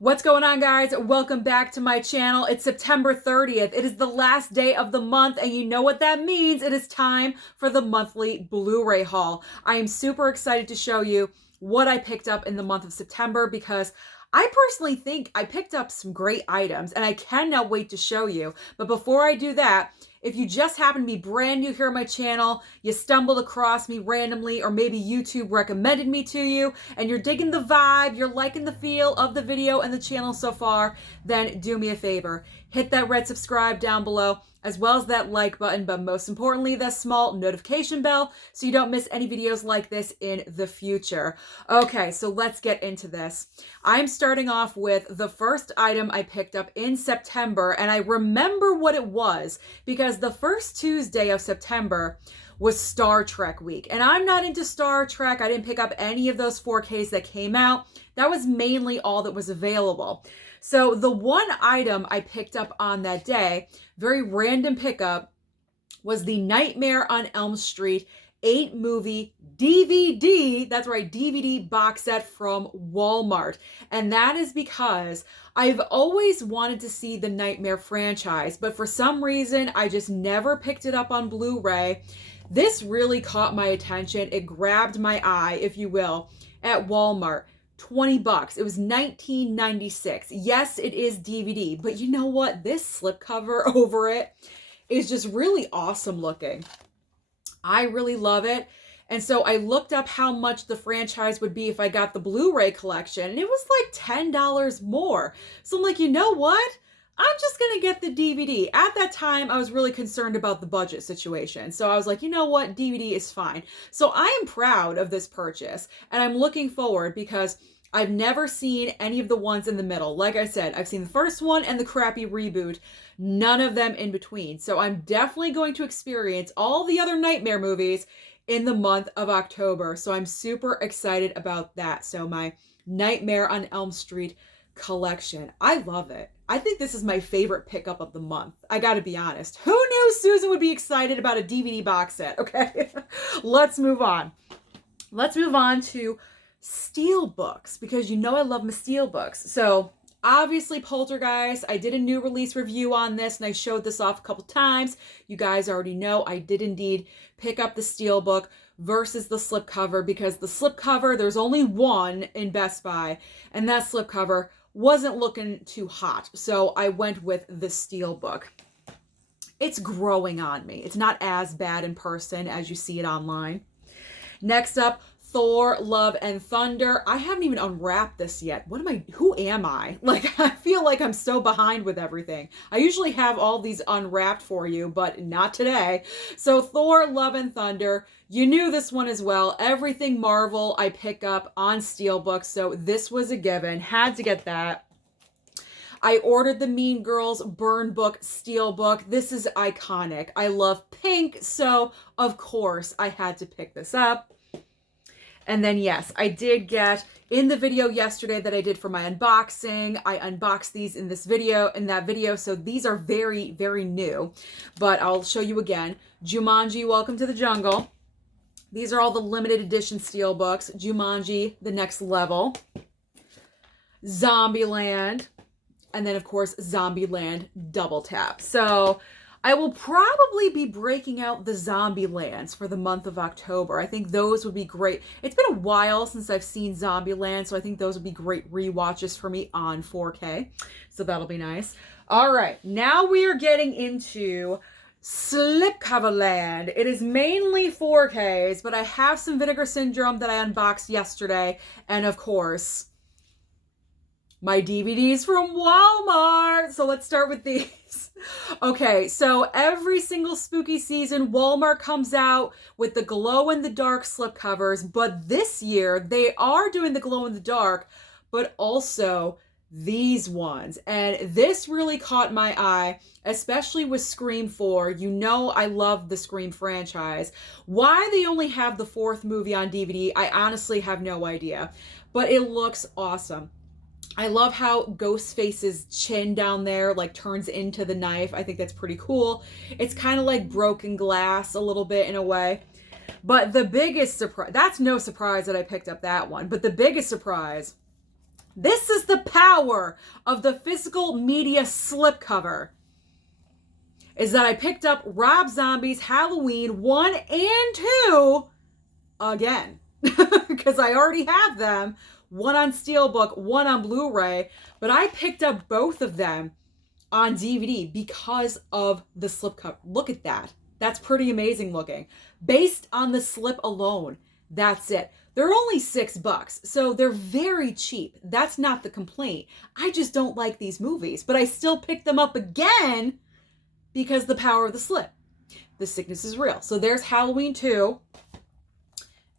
What's going on, guys? Welcome back to my channel. It's September 30th. It is the last day of the month, and you know what that means. It is time for the monthly Blu-ray haul. I am super excited to show you what I picked up in the month of September because I personally think I picked up some great items, and I cannot wait to show you. But before I do that, if you just happen to be brand new here on my channel, you stumbled across me randomly, or maybe YouTube recommended me to you, and you're digging the vibe, you're liking the feel of the video and the channel so far, then do me a favor. Hit that red subscribe down below, as well as that like button, but most importantly, that small notification bell so you don't miss any videos like this in the future. Okay, so let's get into this. I'm starting off with the first item I picked up in September, and I remember what it was because the first Tuesday of September was Star Trek week, and I'm not into Star Trek. I didn't pick up any of those 4Ks that came out. That was mainly all that was available. So the one item I picked up on that day, very random pickup, was the Nightmare on Elm Street 8-movie DVD, that's right, DVD box set from Walmart. And that is because I've always wanted to see the Nightmare franchise, but for some reason, I just never picked it up on Blu-ray. This really caught my attention. It grabbed my eye, if you will, at Walmart. 20 bucks. It was $19.96. Yes, it is DVD, but you know what? This slipcover over it is just really awesome looking. I really love it. And so I looked up how much the franchise would be if I got the Blu-ray collection, and it was like $10 more. So I'm like, you know what? I'm just going to get the DVD. At that time, I was really concerned about the budget situation. So I was like, you know what? DVD is fine. So I am proud of this purchase, and I'm looking forward because I've never seen any of the ones in the middle. Like I said, I've seen the first one and the crappy reboot, none of them in between. So I'm definitely going to experience all the other Nightmare movies in the month of October. So I'm super excited about that. So my Nightmare on Elm Street collection. I love it. I think this is my favorite pickup of the month. I gotta be honest. Who knew Susan would be excited about a DVD box set? Okay, let's move on. Let's move on to steel books, because you know I love my steel books. So obviously Poltergeist, I did a new release review on this and I showed this off a couple times. You guys already know I did indeed pick up the steel book versus the slipcover, because the slipcover, there's only one in Best Buy, and that slipcover wasn't looking too hot. So I went with the steel book. It's growing on me. It's not as bad in person as you see it online. Next up, Thor, Love and Thunder. I haven't even unwrapped this yet. Who am I? Like, I feel like I'm so behind with everything. I usually have all these unwrapped for you, but not today. So Thor, Love and Thunder. You knew this one as well. Everything Marvel I pick up on Steelbook, so this was a given. Had to get that. I ordered the Mean Girls Burn Book Steelbook. This is iconic. I love pink, so of course I had to pick this up. And then yes, I did get, in the video yesterday that I did for my unboxing, I unboxed these in that video, so these are very, very new. But I'll show you again. Jumanji, Welcome to the Jungle. These are all the limited edition steelbooks. Jumanji, The Next Level. Zombieland. And then, of course, Zombieland Double Tap. So I will probably be breaking out the Zombielands for the month of October. I think those would be great. It's been a while since I've seen Zombieland, so I think those would be great rewatches for me on 4K. So that'll be nice. All right, now we are getting into slipcover land. It is mainly 4Ks, but I have some Vinegar Syndrome that I unboxed yesterday, and of course, my DVDs from Walmart. So let's start with these. Okay, so every single spooky season, Walmart comes out with the glow-in-the-dark slipcovers, but this year they are doing the glow-in-the-dark, but also these ones. And this really caught my eye, especially with Scream 4. You know I love the Scream franchise. Why they only have the 4th movie on DVD, I honestly have no idea, but it looks awesome. I love how Ghostface's chin down there like turns into the knife. I think that's pretty cool. It's kind of like broken glass a little bit in a way. But the biggest surprise, that's no surprise that I picked up that one, but the biggest surprise This is the power of the physical media slipcover. Is that I picked up Rob Zombie's Halloween 1 and 2 again. Because I already have them. One on Steelbook, one on Blu-ray. But I picked up both of them on DVD because of the slipcover. Look at that. That's pretty amazing looking. Based on the slip alone. That's it. They're only $6, so they're very cheap. That's not the complaint. I just don't like these movies. But I still picked them up again because the power of the slip. The sickness is real. So there's Halloween 2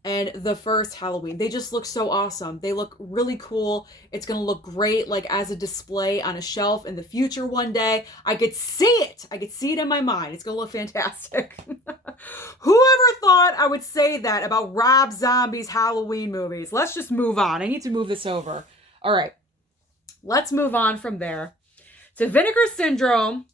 and the first Halloween. They just look so awesome. They look really cool. It's going to look great like as a display on a shelf in the future one day. I could see it. I could see it in my mind. It's going to look fantastic. Whoever thought I would say that about Rob Zombie's Halloween movies? Let's just move on. I need to move this over. All right. Let's move on from there to Vinegar Syndrome.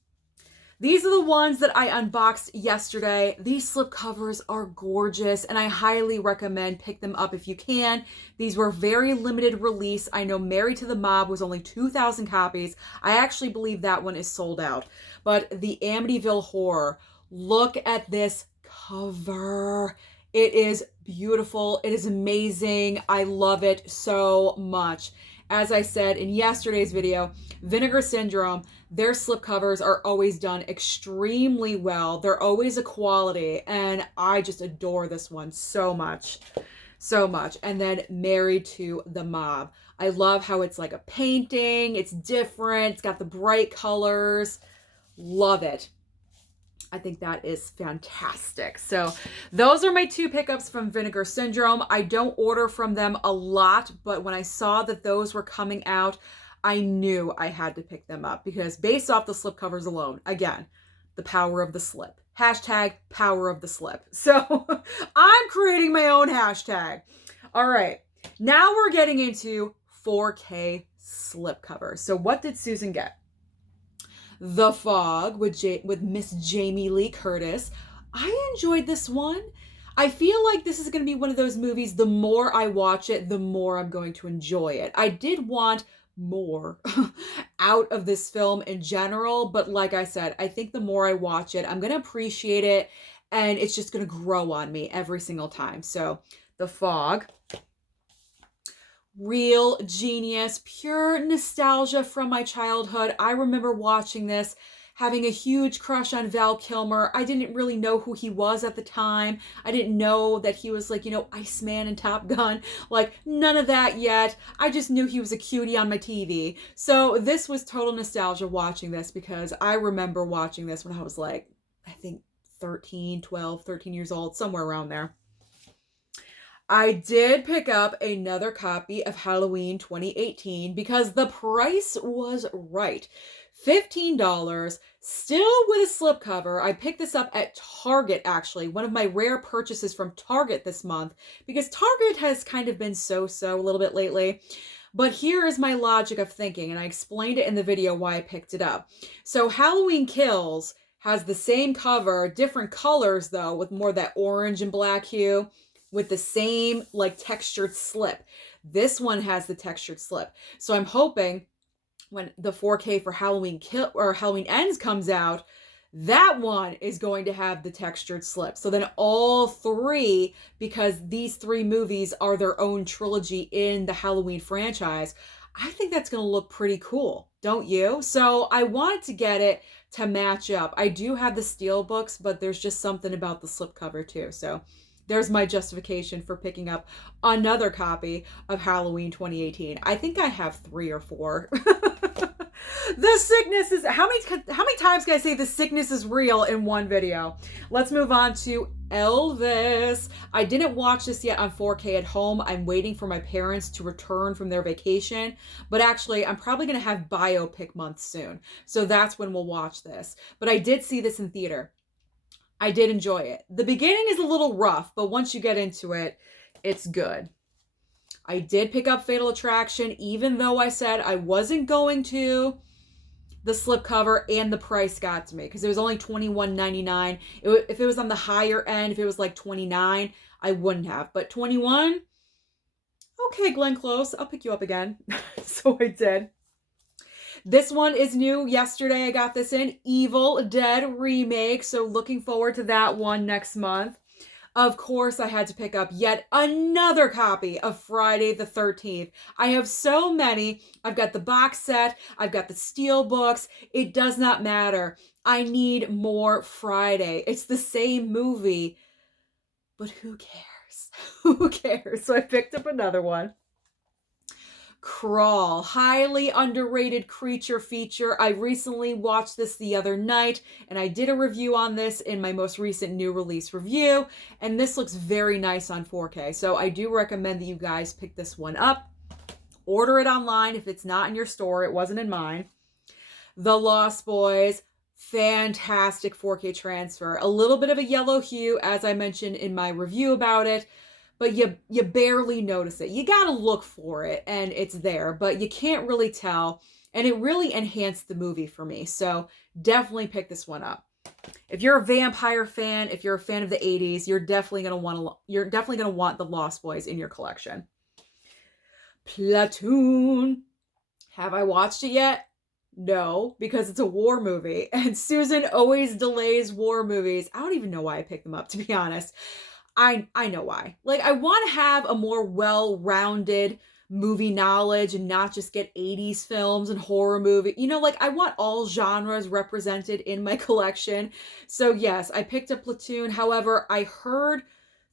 These are the ones that I unboxed yesterday. These slipcovers are gorgeous, and I highly recommend pick them up if you can. These were very limited release. I know Married to the Mob was only 2,000 copies. I actually believe that one is sold out. But the Amityville Horror, look at this cover. It is beautiful. It is amazing. I love it so much. As I said in yesterday's video, Vinegar Syndrome, their slipcovers are always done extremely well. They're always a quality, and I just adore this one so much. So much. And then Married to the Mob. I love how it's like a painting. It's different. It's got the bright colors. Love it. I think that is fantastic. So those are my two pickups from Vinegar Syndrome. I don't order from them a lot, but when I saw that those were coming out, I knew I had to pick them up because based off the slipcovers alone, again, the power of the slip. Hashtag power of the slip. So I'm creating my own hashtag. All right. Now we're getting into 4K slipcovers. So what did Susan get? The Fog with Miss Jamie Lee Curtis. I enjoyed this one. I feel like this is going to be one of those movies, the more I watch it, the more I'm going to enjoy it. I did want more out of this film in general, but like I said, I think the more I watch it, I'm going to appreciate it, and it's just going to grow on me every single time. So, The Fog. Real genius, pure nostalgia from my childhood. I remember watching this, having a huge crush on Val Kilmer. I didn't really know who he was at the time. I didn't know that he was like, you know, Iceman and Top Gun. Like, none of that yet. I just knew he was a cutie on my TV. So this was total nostalgia watching this because I remember watching this when I was like, I think 13 years old, somewhere around there. I did pick up another copy of Halloween 2018 because the price was right. $15, still with a slipcover. I picked this up at Target, actually. One of my rare purchases from Target this month because Target has kind of been so-so a little bit lately. But here is my logic of thinking, and I explained it in the video why I picked it up. So Halloween Kills has the same cover, different colors though, with more of that orange and black hue, with the same like textured slip. This one has the textured slip. So I'm hoping when the 4K for Halloween Ends comes out, that one is going to have the textured slip. So then all three, because these three movies are their own trilogy in the Halloween franchise, I think that's going to look pretty cool, don't you? So I wanted to get it to match up. I do have the steel books, but there's just something about the slipcover too. So there's my justification for picking up another copy of Halloween 2018. I think I have 3 or 4. The sickness is, how many times can I say the sickness is real in one video? Let's move on to Elvis. I didn't watch this yet on 4K at home. I'm waiting for my parents to return from their vacation. But actually, I'm probably going to have biopic month soon. So that's when we'll watch this. But I did see this in theater. I did enjoy it. The beginning is a little rough, but once you get into it, it's good. I did pick up Fatal Attraction, even though I said I wasn't going to. The slipcover and the price got to me because it was only $21.99. If it was on the higher end, if it was like $29, I wouldn't have. But $21, okay, Glenn Close, I'll pick you up again. So I did. This one is new. Yesterday I got this in. Evil Dead Remake. So looking forward to that one next month. Of course, I had to pick up yet another copy of Friday the 13th. I have so many. I've got the box set. I've got the steel books. It does not matter. I need more Friday. It's the same movie, but who cares? Who cares? So I picked up another one. Crawl, highly underrated creature feature. I recently watched this the other night, and I did a review on this in my most recent new release review, and this looks very nice on 4K. So I do recommend that you guys pick this one up. Order it online if it's not in your store. It wasn't in mine. The Lost Boys, fantastic 4K transfer. A little bit of a yellow hue, as I mentioned in my review about it, but you barely notice it. You gotta look for it, and it's there, but you can't really tell, and it really enhanced the movie for me, so definitely pick this one up. If you're a vampire fan, if you're a fan of the 80s, you're definitely gonna want the Lost Boys in your collection. Platoon. Have I watched it yet? No, because it's a war movie, and Susan always delays war movies. I don't even know why I picked them up, to be honest. I know why. Like, I want to have a more well-rounded movie knowledge and not just get 80s films and horror movie. You know, like, I want all genres represented in my collection. So yes, I picked up Platoon. However, I heard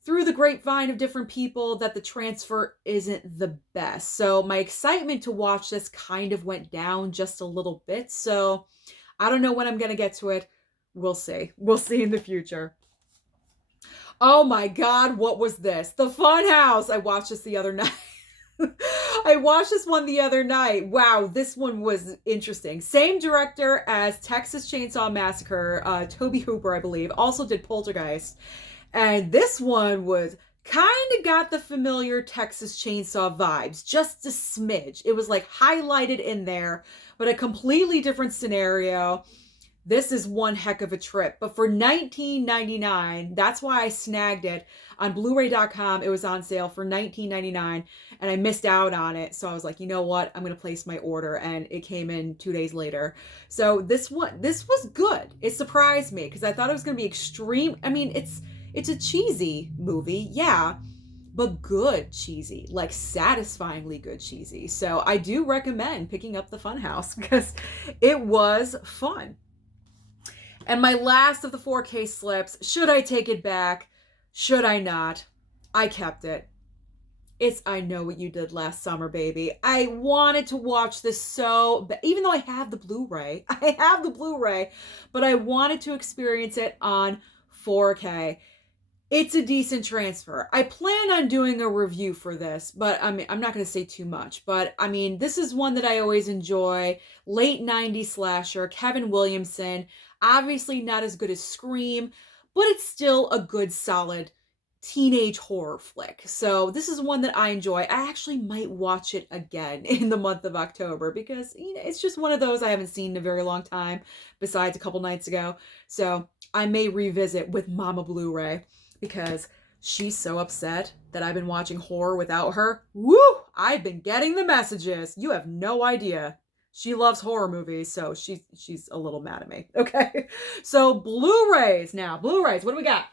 through the grapevine of different people that the transfer isn't the best. So my excitement to watch this kind of went down just a little bit. So I don't know when I'm going to get to it. We'll see. We'll see in the future. Oh my God, what was this? The Funhouse. I watched this the other night. I watched this one the other night. Wow, this one was interesting. Same director as Texas Chainsaw Massacre, Tobe Hooper, I believe, also did Poltergeist. And this one was kind of got the familiar Texas Chainsaw vibes, just a smidge. It was like highlighted in there, but a completely different scenario. This is one heck of a trip. But for $19.99, that's why I snagged it on Blu-ray.com. It was on sale for $19.99, and I missed out on it. So I was like, you know what? I'm going to place my order, and it came in 2 days later. So this was good. It surprised me because I thought it was going to be extreme. I mean, it's a cheesy movie, yeah, but good cheesy, like satisfyingly good cheesy. So I do recommend picking up the Funhouse because it was fun. And my last of the 4K slips, should I take it back? Should I not? I kept it. It's I Know What You Did Last Summer, baby. I wanted to watch this so, even though I have the Blu-ray, but I wanted to experience it on 4K. It's a decent transfer. I plan on doing a review for this, but I mean, I'm not going to say too much, but I mean, this is one that I always enjoy. Late 90s slasher, Kevin Williamson. Obviously not as good as Scream, but it's still a good, solid teenage horror flick. So this is one that I enjoy. I actually might watch it again in the month of October because, you know, it's just one of those I haven't seen in a very long time, besides a couple nights ago. So I may revisit with Mama Blu-ray because she's so upset that I've been watching horror without her. Woo! I've been getting the messages. You have no idea. She loves horror movies, so she's a little mad at me. Okay. So Blu-rays now. Blu-rays. What do we got?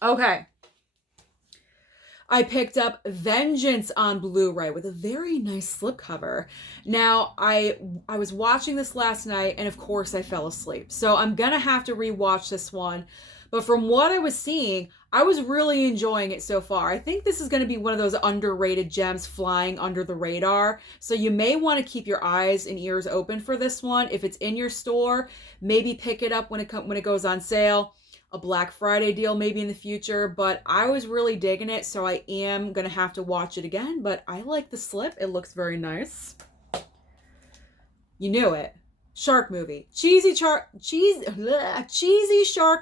Okay. I picked up Vengeance on Blu-ray with a very nice slipcover. Now, I was watching this last night, and of course I fell asleep. So I'm gonna have to rewatch this one. But from what I was seeing, I was really enjoying it so far. I think this is going to be one of those underrated gems flying under the radar. So you may want to keep your eyes and ears open for this one. If it's in your store, maybe pick it up when it goes on sale. A Black Friday deal maybe in the future. But I was really digging it, so I am going to have to watch it again. But I like the slip. It looks very nice. You knew it. Shark movie. Cheesy shark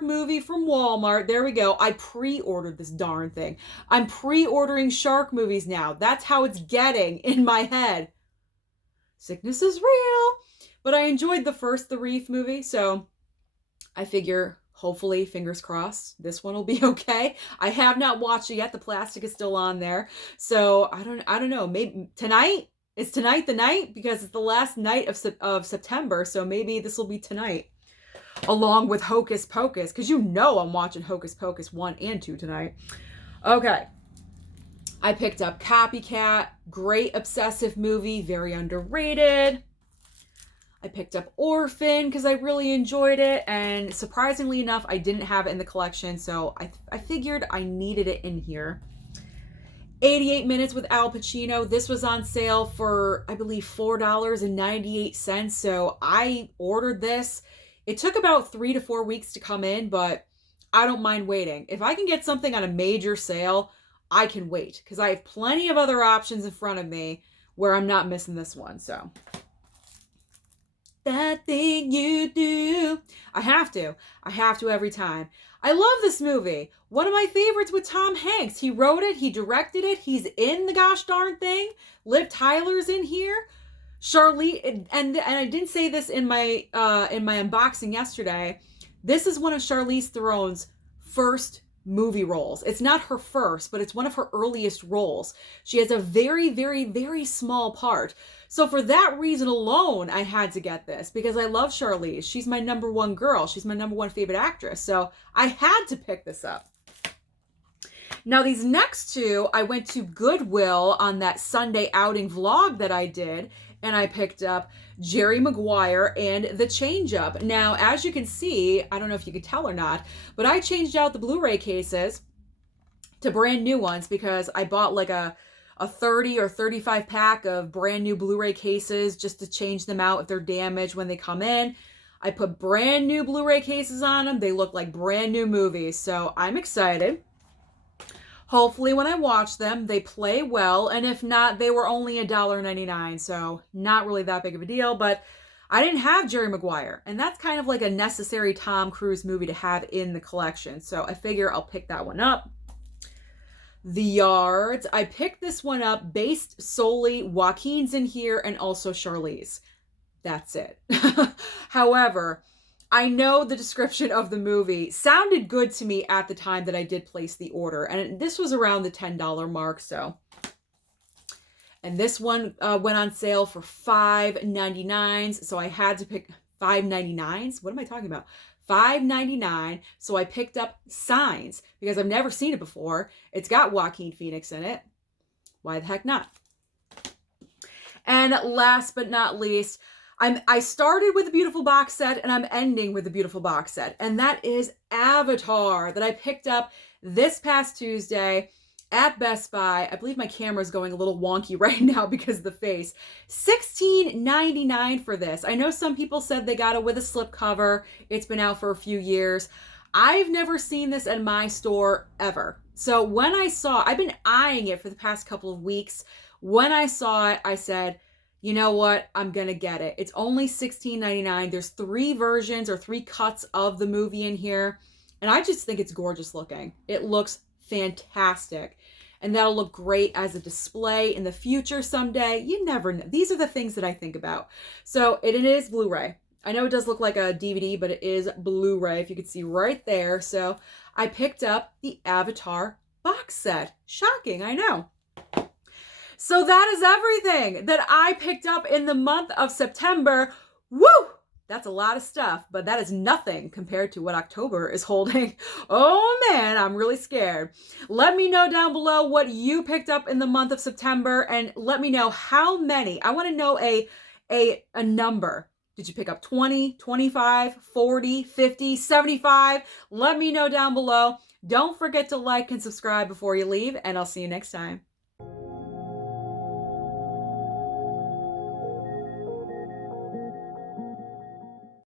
movie from Walmart. There we go. I pre-ordered this darn thing. I'm pre-ordering shark movies now. That's how it's getting in my head. Sickness is real. But I enjoyed the first The Reef movie, so I figure Hopefully, fingers crossed, this one will be okay. I have not watched it yet. The plastic is still on there. So I don't know. Maybe tonight? Is tonight the night? Because it's the last night of September. So maybe this will be tonight. Along with Hocus Pocus. Because you know I'm watching Hocus Pocus 1 and 2 tonight. Okay. I picked up Copycat. Great obsessive movie. Very underrated. I picked up Orphan because I really enjoyed it, and surprisingly enough, I didn't have it in the collection, so I figured I needed it in here. 88 Minutes with Al Pacino. This was on sale for, I believe, $4.98, so I ordered this. It took about 3 to 4 weeks to come in, but I don't mind waiting. If I can get something on a major sale, I can wait, because I have plenty of other options in front of me where I'm not missing this one, so... That thing you do. I have to every time. I love this movie. One of my favorites with Tom Hanks. He wrote it, he directed it, he's in the gosh darn thing. Liv Tyler's in here. Charlize, and I didn't say this in my unboxing yesterday. This is one of Charlize Theron's first movie roles. It's not her first, but it's one of her earliest roles. She has a very, very, very small part. So for that reason alone, I had to get this because I love Charlize. She's my number one girl. She's my number one favorite actress. So I had to pick this up. Now these next two, I went to Goodwill on that Sunday outing vlog that I did, and I picked up Jerry Maguire and The Change Up. Now, as you can see, I don't know if you could tell or not, but I changed out the Blu-ray cases to brand new ones because I bought like a 30 or 35 pack of brand new Blu-ray cases just to change them out if they're damaged when they come in. I put brand new Blu-ray cases on them. They look like brand new movies, so I'm excited. Hopefully when I watch them, they play well, and if not, they were only $1.99, so not really that big of a deal, but I didn't have Jerry Maguire, and that's kind of like a necessary Tom Cruise movie to have in the collection, so I figure I'll pick that one up. The Yards, I picked this one up based solely, Joaquin's in here, and also Charlize. That's it. However, I know the description of the movie sounded good to me at the time that I did place the order. And this was around the $10 mark, so. And this one went on sale for $5.99. So I had to pick $5.99. What am I talking about? $5.99. So I picked up Signs because I've never seen it before. It's got Joaquin Phoenix in it. Why the heck not? And last but not least, I started with the beautiful box set and I'm ending with the beautiful box set. And that is Avatar that I picked up this past Tuesday at Best Buy. I believe my camera is going a little wonky right now because of the face. $16.99 for this. I know some people said they got it with a slipcover. It's been out for a few years. I've never seen this in my store ever. So when I saw, I've been eyeing it for the past couple of weeks. When I saw it, I said, you know what? I'm going to get it. It's only $16.99. There's 3 versions or 3 cuts of the movie in here. And I just think it's gorgeous looking. It looks fantastic. And that'll look great as a display in the future someday. You never know. These are the things that I think about. So it is Blu-ray. I know it does look like a DVD, but it is Blu-ray, if you could see right there. So I picked up the Avatar box set. Shocking, I know. So that is everything that I picked up in the month of September. Woo! That's a lot of stuff, but that is nothing compared to what October is holding. Oh man, I'm really scared. Let me know down below what you picked up in the month of September, and let me know how many. I want to know a number. Did you pick up 20, 25, 40, 50, 75? Let me know down below. Don't forget to like and subscribe before you leave, and I'll see you next time.